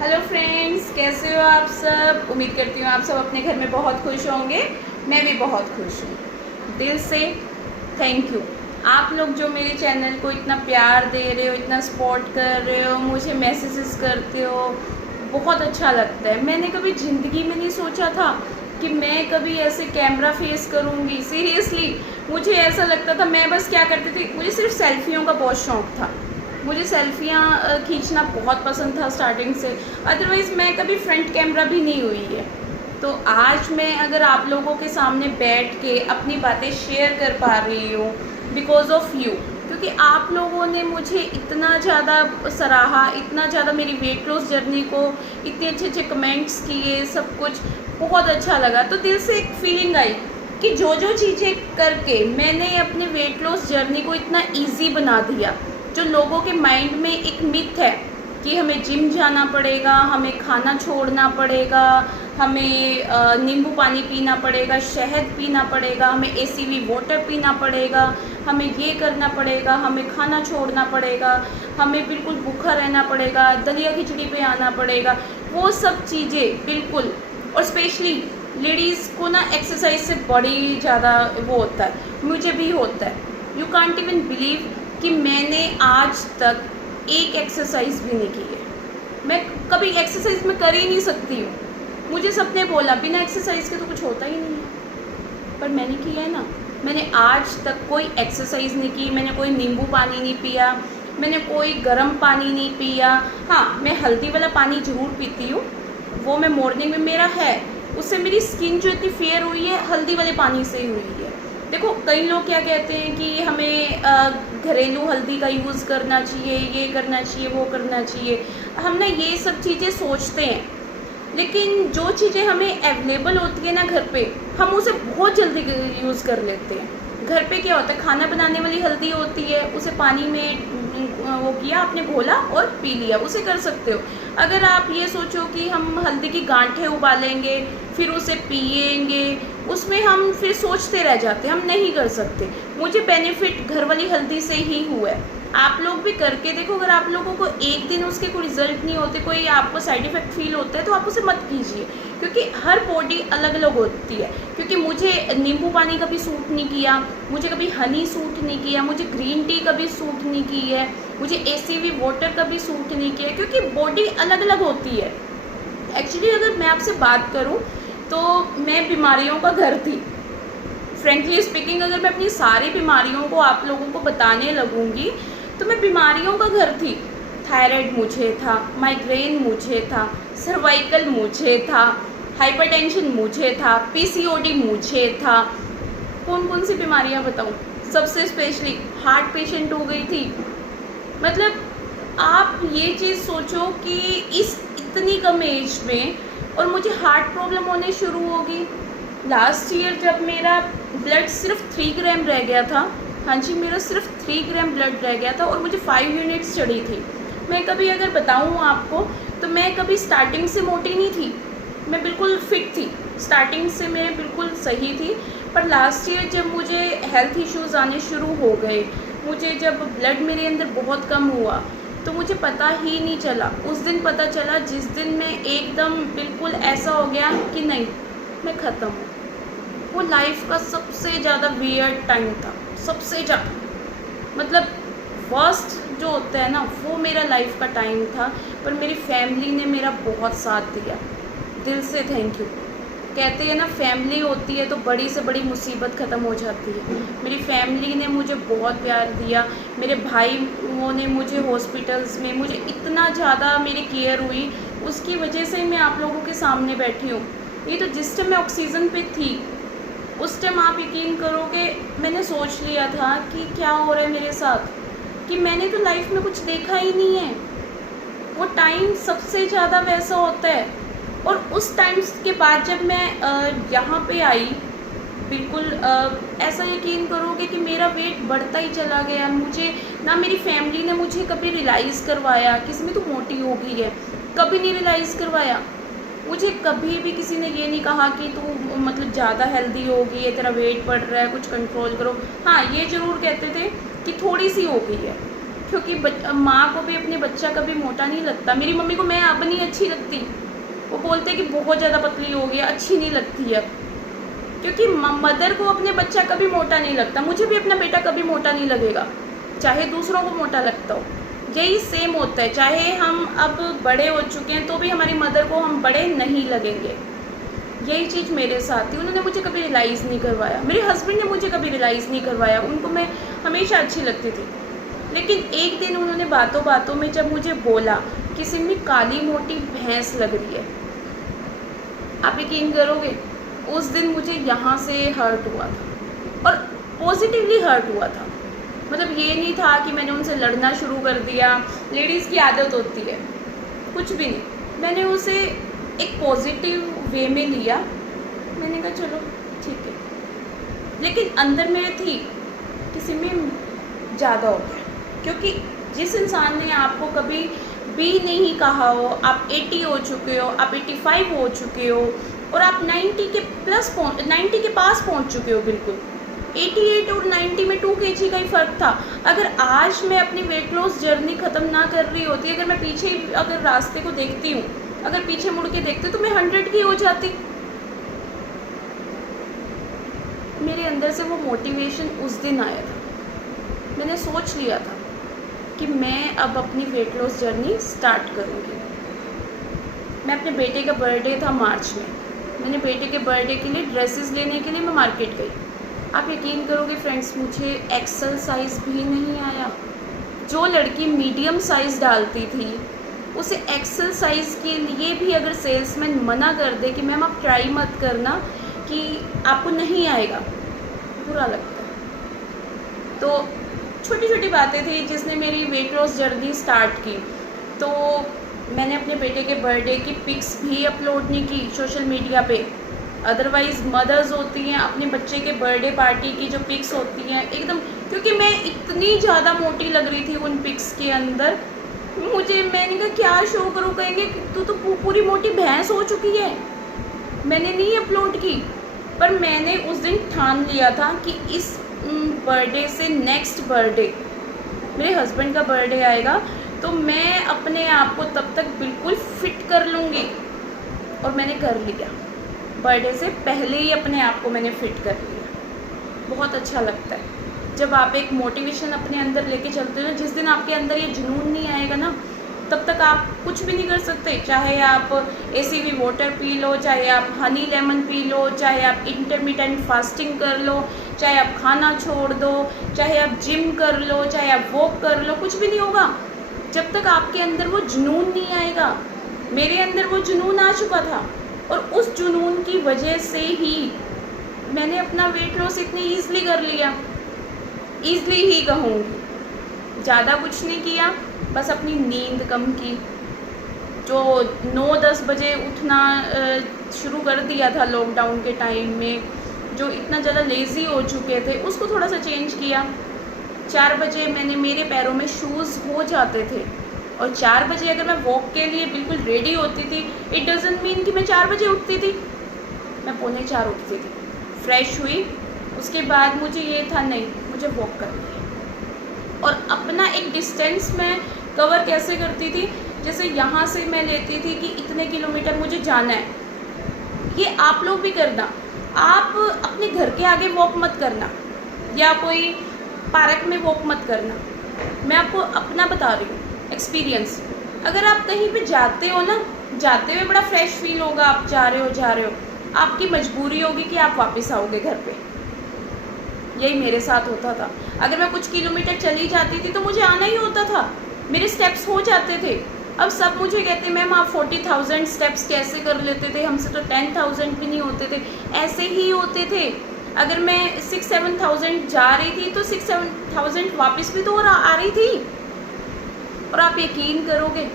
Hello friends, कैसे हो आप सब। उम्मीद करती हूँ आप सब अपने घर में बहुत खुश होंगे। मैं भी बहुत खुश हूँ। दिल से थैंक यू। आप लोग जो मेरे चैनल को इतना प्यार दे रहे हो, इतना सपोर्ट कर रहे हो, मुझे मैसेजेस करते हो, बहुत अच्छा लगता है। मैंने कभी ज़िंदगी में नहीं सोचा था कि मैं कभी ऐसे कैमरा फेस करूँगी। सीरियसली मुझे ऐसा लगता था, मैं बस क्या करती थी, मुझे सिर्फ सेल्फियों का बहुत शौक़ था। मुझे सेल्फियाँ खींचना बहुत पसंद था स्टार्टिंग से। अदरवाइज़ मैं कभी फ्रंट कैमरा भी नहीं हुई है। तो आज मैं अगर आप लोगों के सामने बैठ के अपनी बातें शेयर कर पा रही हूँ बिकॉज़ ऑफ़ यू, क्योंकि आप लोगों ने मुझे इतना ज़्यादा सराहा, इतना ज़्यादा मेरी वेट लॉस जर्नी को, इतने अच्छे अच्छे कमेंट्स किए, सब कुछ बहुत अच्छा लगा। तो दिल से एक फीलिंग आई कि जो जो चीज़ें करके मैंने अपने वेट लॉस जर्नी को इतना ईजी बना दिया। जो लोगों के माइंड में एक मिथ है कि हमें जिम जाना पड़ेगा, हमें खाना छोड़ना पड़ेगा, हमें नींबू पानी पीना पड़ेगा, शहद पीना पड़ेगा, हमें एसीवी वाटर पीना पड़ेगा, हमें ये करना पड़ेगा, हमें खाना छोड़ना पड़ेगा, हमें बिल्कुल भूखा रहना पड़ेगा, दलिया खिचड़ी पे आना पड़ेगा, वो सब चीज़ें बिल्कुल। और स्पेशली लेडीज़ को ना एक्सरसाइज से बड़ी ज़्यादा वो होता है, मुझे भी होता है। यू कांट इवन बिलीव कि मैंने आज तक एक एक्सरसाइज भी नहीं की है। मैं कभी एक्सरसाइज में कर ही नहीं सकती हूँ। मुझे सबने बोला बिना एक्सरसाइज के तो कुछ होता ही नहीं है, पर मैंने किया है ना। मैंने आज तक कोई एक्सरसाइज नहीं की, मैंने कोई नींबू पानी नहीं पिया, मैंने कोई गर्म पानी नहीं पिया। हाँ, मैं हल्दी वाला पानी ज़रूर पीती हूँ, वो मैं मॉर्निंग में मेरा है। उससे मेरी स्किन जो इतनी फेयर हुई है, हल्दी वाले पानी से ही हुई है। देखो, कई लोग क्या कहते हैं कि हमें घरेलू हल्दी का यूज़ करना चाहिए, ये करना चाहिए, वो करना चाहिए। हम ना ये सब चीज़ें सोचते हैं, लेकिन जो चीज़ें हमें अवेलेबल होती है ना घर पे, हम उसे बहुत जल्दी यूज़ कर लेते हैं। घर पे क्या होता है, खाना बनाने वाली हल्दी होती है, उसे पानी में वो किया आपने, घोला और पी लिया, उसे कर सकते हो। अगर आप ये सोचो कि हम हल्दी की गांठें उबालेंगे फिर उसे पिएंगे, उसमें हम फिर सोचते रह जाते हैं, हम नहीं कर सकते। मुझे बेनिफिट घर वाली हल्दी से ही हुआ है। आप लोग भी करके देखो। अगर आप लोगों को एक दिन उसके कोई रिजल्ट नहीं होते, कोई आपको साइड इफ़ेक्ट फील होता है, तो आप उसे मत कीजिए, क्योंकि हर बॉडी अलग अलग होती है। क्योंकि मुझे नींबू पानी कभी सूट नहीं किया, मुझे कभी हनी सूट नहीं किया, मुझे ग्रीन टी कभी सूट नहीं की है, मुझे एसीवी वाटर कभी सूट नहीं किया, क्योंकि बॉडी अलग अलग होती है। एक्चुअली अगर मैं आपसे बात करूँ तो मैं बीमारियों का घर थी। फ्रेंकली स्पीकिंग, अगर मैं अपनी सारी बीमारियों को आप लोगों को बताने लगूँगी तो मैं बीमारियों का घर थी। थायराइड मुझे था, माइग्रेन मुझे था, सर्वाइकल मुझे था, हाइपरटेंशन मुझे था, पीसीओडी मुझे था। कौन कौन सी बीमारियां बताऊं। सबसे स्पेशली हार्ट पेशेंट हो गई थी। मतलब आप ये चीज़ सोचो कि इस इतनी कम एज में और मुझे हार्ट प्रॉब्लम होने शुरू हो गई। लास्ट ईयर जब मेरा ब्लड सिर्फ 3 ग्राम रह गया था, हाँ जी, मेरा सिर्फ 3 ग्राम ब्लड रह गया था और मुझे 5 यूनिट्स चढ़ी थी। मैं कभी अगर बताऊँ आपको तो मैं कभी स्टार्टिंग से मोटी नहीं थी, मैं बिल्कुल फिट थी। स्टार्टिंग से मैं बिल्कुल सही थी, पर लास्ट ईयर जब मुझे हेल्थ इश्यूज़ आने शुरू हो गए, मुझे जब ब्लड मेरे अंदर बहुत कम हुआ, तो मुझे पता ही नहीं चला। उस दिन पता चला जिस दिन मैं एकदम बिल्कुल ऐसा हो गया कि नहीं, मैं ख़त्म हूँ। वो लाइफ का सबसे ज़्यादा वियर्ड टाइम था, सबसे ज़्यादा, मतलब वर्स्ट जो होता है ना, वो मेरा लाइफ का टाइम था। पर मेरी फैमिली ने मेरा बहुत साथ दिया। दिल से थैंक यू। कहते हैं ना, फैमिली होती है तो बड़ी से बड़ी मुसीबत ख़त्म हो जाती है। मेरी फैमिली ने मुझे बहुत प्यार दिया। मेरे भाइयों ने मुझे हॉस्पिटल्स में, मुझे इतना ज़्यादा मेरी केयर हुई, उसकी वजह से मैं आप लोगों के सामने बैठी हूँ। ये तो जिस टाइम मैं ऑक्सीजन पे थी, उस टाइम आप यकीन करोगे, मैंने सोच लिया था कि क्या हो रहा है मेरे साथ, कि मैंने तो लाइफ में कुछ देखा ही नहीं है। वो टाइम सबसे ज़्यादा वैसा होता है। और उस टाइम के बाद जब मैं यहाँ पे आई, बिल्कुल ऐसा यकीन करोगे कि मेरा वेट बढ़ता ही चला गया। मुझे ना, मेरी फैमिली ने मुझे कभी रियलाइज़ करवाया कि इसमें तो मोटी हो गई है, कभी नहीं रियलाइज़ करवाया। मुझे कभी भी किसी ने ये नहीं कहा कि तू मतलब ज़्यादा हेल्दी हो गई है, तेरा वेट बढ़ रहा है, कुछ कंट्रोल करो। हाँ, ये ज़रूर कहते थे कि थोड़ी सी हो गई है, क्योंकि माँ को भी अपने बच्चा कभी मोटा नहीं लगता। मेरी मम्मी को मैं अब नहीं अच्छी लगती, वो बोलते कि बहुत ज़्यादा पतली हो गई, अच्छी नहीं लगती अब। क्योंकि मदर को अपने बच्चा कभी मोटा नहीं लगता। मुझे भी अपना बेटा कभी मोटा नहीं लगेगा, चाहे दूसरों को मोटा लगता हो। यही सेम होता है, चाहे हम अब बड़े हो चुके हैं तो भी हमारी मदर को हम बड़े नहीं लगेंगे। यही चीज़ मेरे साथ थी, उन्होंने मुझे कभी रियलाइज़ नहीं करवाया, मेरे हस्बैंड ने मुझे कभी रियलाइज़ नहीं करवाया। उनको मैं हमेशा अच्छी लगती थी, लेकिन एक दिन उन्होंने बातों बातों में जब मुझे बोला कि सिमी काली मोटी भैंस लग रही है, आप यकीन करोगे उस दिन मुझे यहाँ से हर्ट हुआ था, और पॉजिटिवली हर्ट हुआ था। मतलब ये नहीं था कि मैंने उनसे लड़ना शुरू कर दिया, लेडीज़ की आदत होती है, कुछ भी नहीं। मैंने उसे एक पॉजिटिव वे में लिया, मैंने कहा चलो ठीक है। लेकिन अंदर में थी किसी में ज़्यादा हो गया, क्योंकि जिस इंसान ने आपको कभी भी नहीं कहा हो, आप 80 हो चुके हो, आप 85 हो चुके हो, और आप 90 के पास पहुंच चुके हो, बिल्कुल 88 और 90 में 2 kg का ही फ़र्क था। अगर आज मैं अपनी वेट लॉस जर्नी ख़त्म ना कर रही होती, अगर मैं पीछे अगर रास्ते को देखती हूँ, अगर पीछे मुड़ के देखती तो मैं 100 की हो जाती। मेरे अंदर से वो मोटिवेशन उस दिन आया था, मैंने सोच लिया था कि मैं अब अपनी वेट लॉस जर्नी स्टार्ट करूँगी। मैं अपने बेटे का बर्थडे था मार्च में, मैंने बेटे के बर्थडे के लिए ड्रेसेस लेने के लिए मैं मार्केट गई। आप यकीन करोगे फ्रेंड्स, मुझे एक्सेल साइज़ भी नहीं आया। जो लड़की मीडियम साइज़ डालती थी उसे एक्सेल साइज़ के लिए भी अगर सेल्समैन मना कर दे कि मैम आप ट्राई मत करना कि आपको नहीं आएगा, बुरा लगता है। तो छोटी छोटी बातें थी जिसने मेरी वेट लॉस जर्नी स्टार्ट की। तो मैंने अपने बेटे के बर्थडे की पिक्स भी अपलोड नहीं की सोशल मीडिया पे। अदरवाइज़ मदर्स होती हैं, अपने बच्चे के बर्थडे पार्टी की जो पिक्स होती हैं एकदम, क्योंकि मैं इतनी ज़्यादा मोटी लग रही थी उन पिक्स के अंदर, मैंने कहा क्या शो करूँ, कहेंगे तू तो पूरी मोटी भैंस हो चुकी है। मैंने नहीं अपलोड की, पर मैंने उस दिन ठान लिया था कि इस बर्थडे से नेक्स्ट बर्थडे मेरे हस्बैंड का बर्थडे आएगा तो मैं अपने आप को तब तक बिल्कुल फिट कर लूँगी। और मैंने कर लिया, बर्थडे से पहले ही अपने आप को मैंने फिट कर लिया। बहुत अच्छा लगता है जब आप एक मोटिवेशन अपने अंदर लेके चलते हो ना। जिस दिन आपके अंदर ये जुनून नहीं आएगा ना, तब तक आप कुछ भी नहीं कर सकते। चाहे आप एसीवी वाटर पी लो, चाहे आप हनी लेमन पी लो, चाहे आप इंटरमिटेंट फास्टिंग कर लो, चाहे आप खाना छोड़ दो, चाहे आप जिम कर लो, चाहे आप वॉक कर लो, कुछ भी नहीं होगा जब तक आपके अंदर वो जुनून नहीं आएगा। मेरे अंदर वो जुनून आ चुका था, और उस जुनून की वजह से ही मैंने अपना वेट लॉस इतनी ईज़िली कर लिया। ईज़िली ही कहूँगी, ज़्यादा कुछ नहीं किया, बस अपनी नींद कम की। जो 9-10 बजे उठना शुरू कर दिया था लॉकडाउन के टाइम में, जो इतना ज़्यादा लेज़ी हो चुके थे, उसको थोड़ा सा चेंज किया। 4 बजे मेरे पैरों में शूज़ हो जाते थे, और 4 बजे अगर मैं वॉक के लिए बिल्कुल रेडी होती थी, इट डज़ंट मीन कि मैं 4 बजे उठती थी, मैं 3:45 उठती थी। फ्रेश हुई, उसके बाद मुझे ये था नहीं, मुझे वॉक करनी है। और अपना एक डिस्टेंस मैं कवर कैसे करती थी, जैसे यहाँ से मैं लेती थी कि इतने किलोमीटर मुझे जाना है। ये आप लोग भी करना, आप अपने घर के आगे वॉक मत करना, या कोई पार्क में वॉक मत करना। मैं आपको अपना बता रही हूँ एक्सपीरियंस। अगर आप कहीं पे जाते हो ना, जाते हुए बड़ा फ्रेश फील होगा, आप जा रहे हो, आपकी मजबूरी होगी कि आप वापस आओगे घर पे। यही मेरे साथ होता था। अगर मैं कुछ किलोमीटर चली जाती थी तो मुझे आना ही होता था, मेरे स्टेप्स हो जाते थे। अब सब मुझे कहते मैम आप 40,000 स्टेप्स कैसे कर लेते थे, हमसे तो 10,000 भी नहीं होते थे। ऐसे ही होते थे। अगर मैं 6-7,000 जा रही थी तो 6-7,000 वापस भी तो आ रही थी। और आप यकीन करोगे,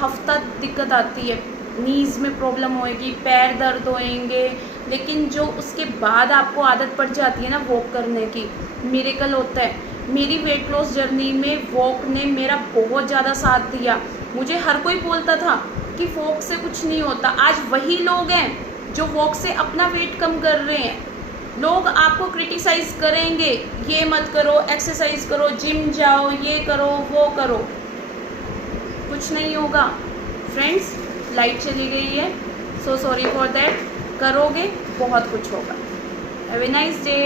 हफ्ता दिक्कत आती है, नीज़ में प्रॉब्लम होएगी, पैर दर्द होएंगे, लेकिन जो उसके बाद आपको आदत पड़ जाती है ना वॉक करने की, मिरेकल होता है। मेरी वेट लॉस जर्नी में वॉक ने मेरा बहुत ज़्यादा साथ दिया। मुझे हर कोई बोलता था कि वॉक से कुछ नहीं होता। आज वही लोग हैं जो वॉक से अपना वेट कम कर रहे हैं। लोग आपको क्रिटिसाइज करेंगे, ये मत करो, एक्सरसाइज करो, जिम जाओ, ये करो, वो करो, कुछ नहीं होगा। फ्रेंड्स, लाइट चली गई है, सो सॉरी फॉर दैट। करोगे बहुत कुछ होगा। Have a nice day.